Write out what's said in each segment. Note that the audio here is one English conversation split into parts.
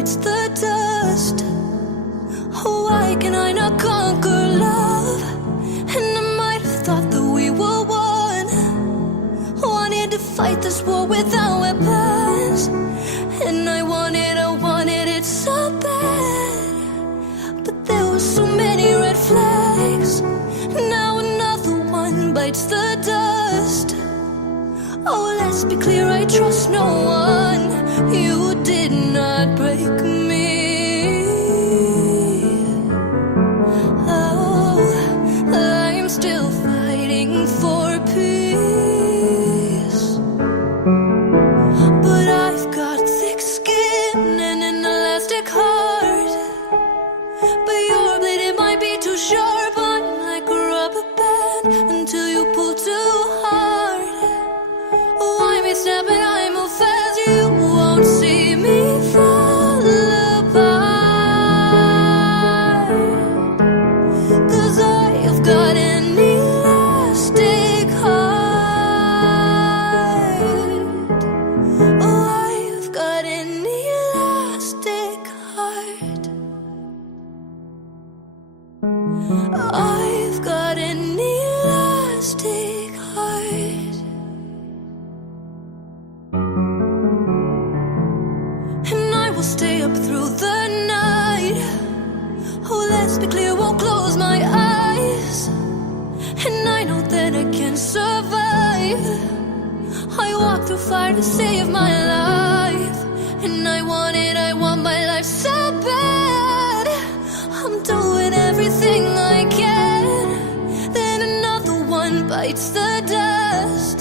bites the dust. Oh, why can I not conquer love? And I might have thought that we were one. Wanted to fight this war without weapons. And I wanted it so bad. But there were so many red flags. Now another one bites the dust. Oh, let's be clear, I trust no one. You did not break me. Oh, I'm still fighting for peace. But I've got thick skin and an elastic heart. But your blade, it might be too sharp. I'm like a rubber band until you pull too hard. Oh, I may snap and I move fast. You won't see me fall apart. 'Cause I've got an elastic heart. Oh, I've got an elastic heart. I've got an elastic heart. And I will stay up through the night. Oh, let's be clear, won't close my eyes. And I know that I can survive. I walk through fire to save my life. And I want my life so bad. I'm doing everything I can. Then another one bites the dust.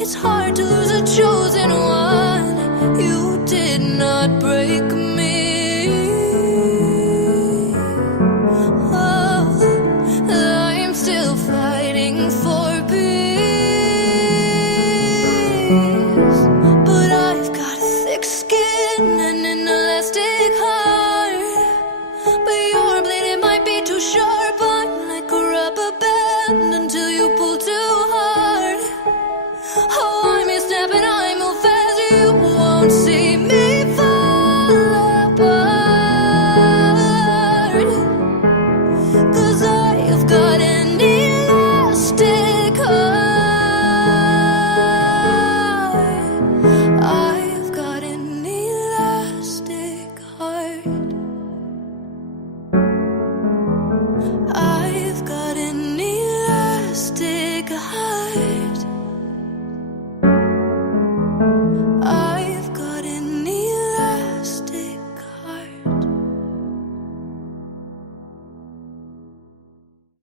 It's hard to lose a chosen one. You did not break me. Oh, I'm still fighting for peace. But I've got thick skin and an elastic heart. But your blade, it might be too sharp. I'm like a rubber band until you pull too hard. Oh, I may snap and I move fast. You won't see me